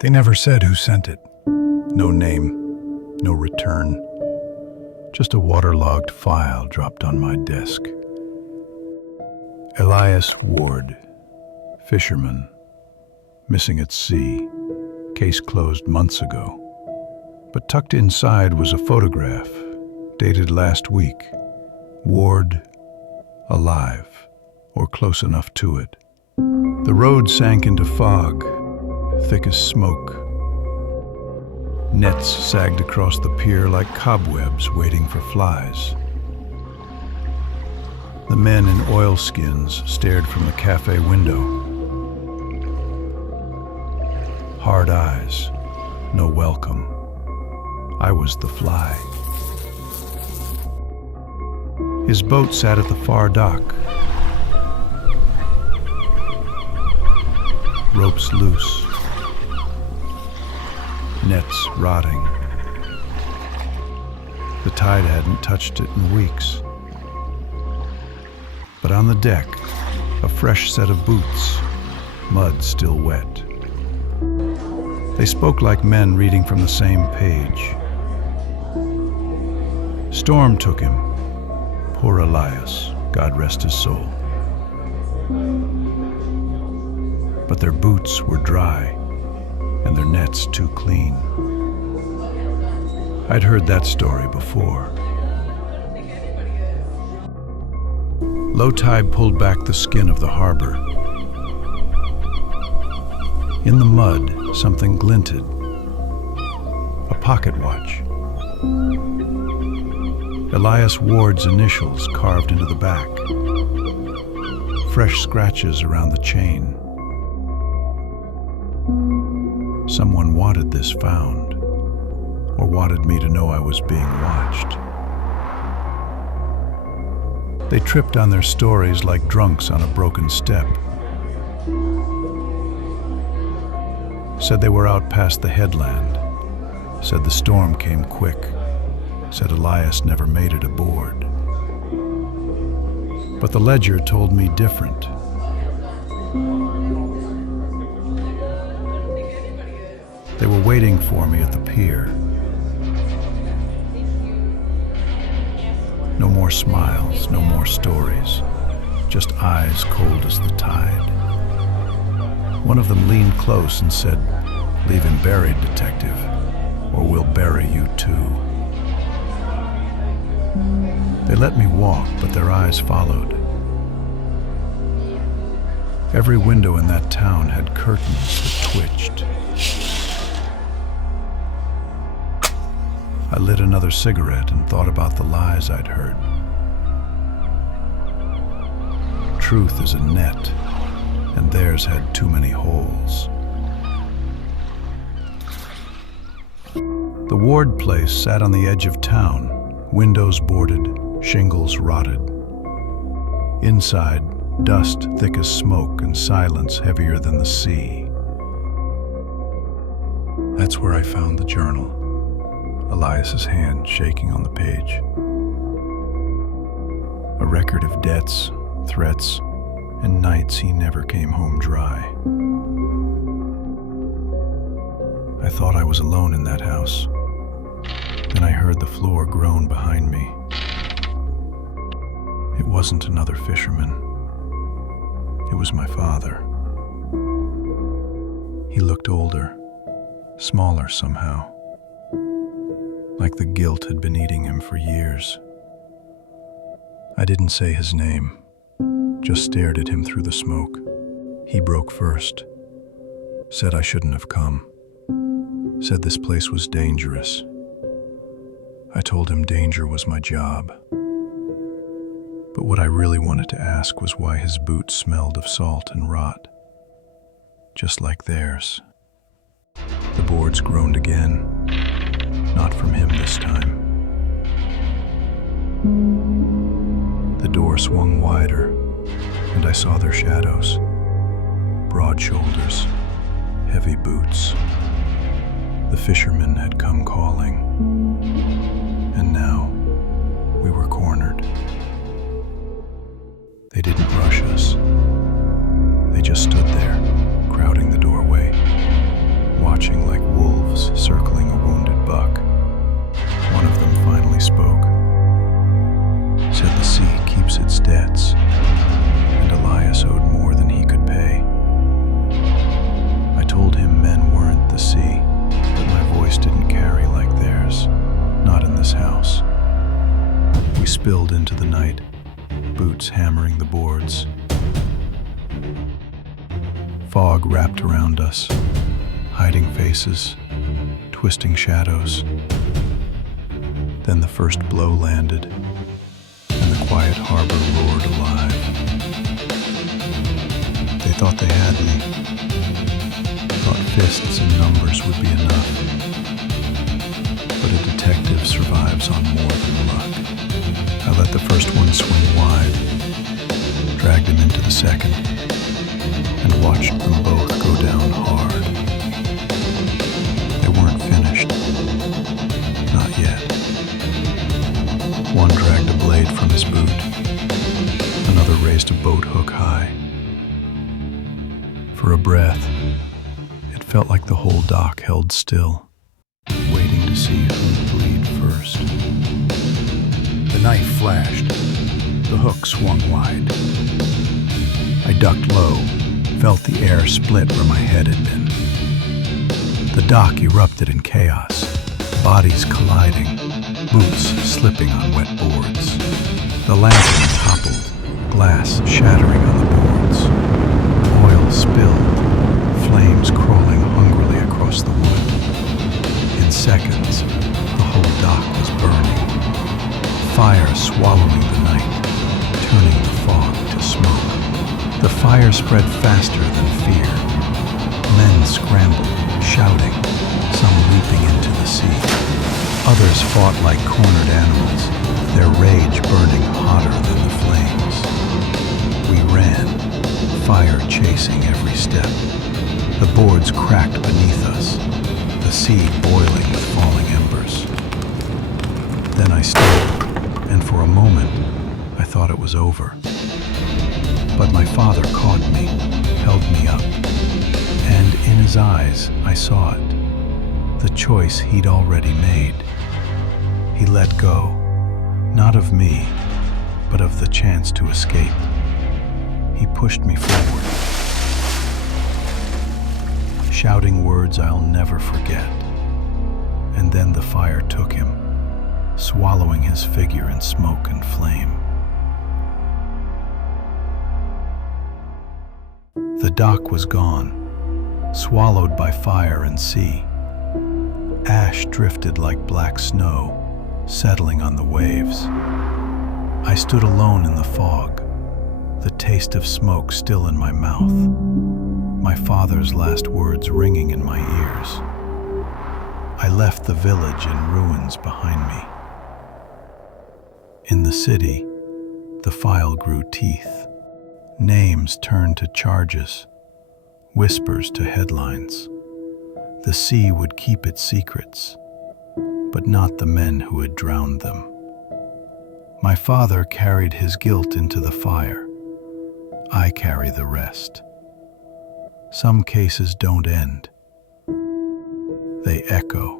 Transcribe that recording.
They never said who sent it. No name, no return. Just a waterlogged file dropped on my desk. Elias Ward, fisherman, missing at sea, case closed months ago. But tucked inside was a photograph, dated last week. Ward, alive, or close enough to it. The road sank into fog, thick as smoke. Nets sagged across the pier like cobwebs waiting for flies. The men in oilskins stared from the cafe window. Hard eyes, no welcome. I was the fly. His boat sat at the far dock. Ropes loose. Nets rotting. The tide hadn't touched it in weeks. But on the deck, a fresh set of boots, mud still wet. They spoke like men reading from the same page. Storm took him. Poor Elias, God rest his soul. But their boots were dry, and their nets too clean. I'd heard that story before. Low tide pulled back the skin of the harbor. In the mud, something glinted. A pocket watch. Elias Ward's initials carved into the back. Fresh scratches around the chain. Someone wanted this found, or wanted me to know I was being watched. They tripped on their stories like drunks on a broken step. Said they were out past the headland. Said the storm came quick. Said Elias never made it aboard. But the ledger told me different. They were waiting for me at the pier. No more smiles, no more stories, just eyes cold as the tide. One of them leaned close and said, "Leave him buried, detective, or we'll bury you too." They let me walk, but their eyes followed. Every window in that town had curtains that twitched. I lit another cigarette and thought about the lies I'd heard. Truth is a net, and theirs had too many holes. The Ward place sat on the edge of town, windows boarded, shingles rotted. Inside, dust thick as smoke and silence heavier than the sea. That's where I found the journal. Elias's hand shaking on the page. A record of debts, threats, and nights he never came home dry. I thought I was alone in that house. Then I heard the floor groan behind me. It wasn't another fisherman. It was my father. He looked older, smaller somehow. Like the guilt had been eating him for years. I didn't say his name, just stared at him through the smoke. He broke first, said I shouldn't have come, said this place was dangerous. I told him danger was my job. But what I really wanted to ask was why his boots smelled of salt and rot, just like theirs. The boards groaned again. Not from him this time. The door swung wider, and I saw their shadows. Broad shoulders, heavy boots. The fishermen had come calling, and now we were cornered. They didn't rush us. They just stood there, crowding the doorway, watching boots hammering the boards. Fog wrapped around us, hiding faces, twisting shadows. Then the first blow landed, and the quiet harbor roared alive. They thought they had me, thought fists and numbers would be enough. But a detective survives on more than luck. I let the first one swing wide, dragged him into the second, and watched them both go down hard. They weren't finished. Not yet. One dragged a blade from his boot. Another raised a boat hook high. For a breath, it felt like the whole dock held still, waiting to see who'd bleed first. The knife flashed. The hook swung wide. I ducked low, felt the air split where my head had been. The dock erupted in chaos, bodies colliding, boots slipping on wet boards. The lantern toppled, glass shattering on the boards. Oil spilled, flames crawling hungrily across the wood. In seconds, the whole dock was burning. Fire swallowing the night, turning the fog to smoke. The fire spread faster than fear. Men scrambled, shouting, some leaping into the sea. Others fought like cornered animals, their rage burning hotter than the flames. We ran, fire chasing every step. The boards cracked beneath us, the sea boiling with falling embers. Then I stopped, and for a moment, I thought it was over. But my father caught me, held me up, and in his eyes I saw it, the choice he'd already made. He let go, not of me, but of the chance to escape. He pushed me forward, shouting words I'll never forget. And then the fire took him, swallowing his figure in smoke and flame. The dock was gone, swallowed by fire and sea. Ash drifted like black snow, settling on the waves. I stood alone in the fog, the taste of smoke still in my mouth, my father's last words ringing in my ears. I left the village in ruins behind me. In the city, the file grew teeth. Names turned to charges, whispers to headlines. The sea would keep its secrets, but not the men who had drowned them. My father carried his guilt into the fire. I carry the rest. Some cases don't end. They echo.